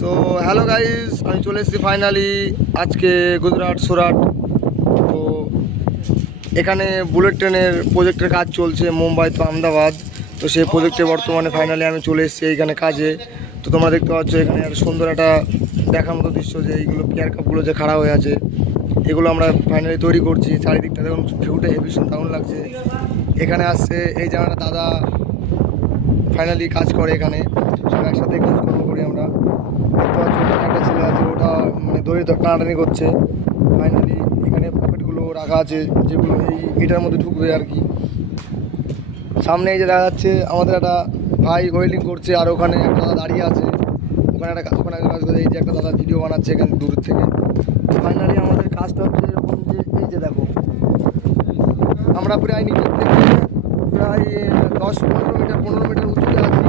So hello guys, আমি চলে এসেছি ফাইনালি আজকে গুজরাট সুরাট। তো এখানে বুলেট ট্রেনের প্রজেক্টের কাজ চলছে মুম্বাই তো আহমেদাবাদ। তো সেই প্রজেক্টে বর্তমানে ফাইনালি আমি চলে এসেছি এইখানে কাজে। তো তোমরা দেখতে পাচ্ছ এখানে একটা সুন্দর একটা দেখার মতো দৃশ্য, যে এইগুলো পেয়ার কাপগুলো যে খাড়া হয়ে আছে এগুলো আমরা ফাইনালি তৈরি করছি। চারিদিকটা দেখুন ভিউটা হেভি দারুণ লাগছে। এখানে আসছে এই জায়গাটা দাদা ফাইনালি কাজ করে, এখানে সব একসাথে কাজকর্ম করি আমরা। দেখতে পাচ্ছি ওখানে একটা ছেলে আছে, ওটা মানে দড়ি টানাটানি করছে। ফাইনালি এখানে পকেটগুলো রাখা আছে যেগুলো এই এটার মধ্যে ঢুকবে আর কি। সামনে এই যে দেখা যাচ্ছে আমাদের একটা ভাই ওয়েল্ডিং করছে, আর ওখানে একটা দাদা দাঁড়িয়ে আছে, ওখানে একটা ওখানে কাজ করে। এই যে একটা দাদা ভিডিও বানাচ্ছে এখানে দূর থেকে। ফাইনালি আমাদের কাজটা হচ্ছে এরকম যে এই যে দেখো আমরা প্রায় নিজের থেকে প্রায় 10-15 মিটার উঁচুতে আছি।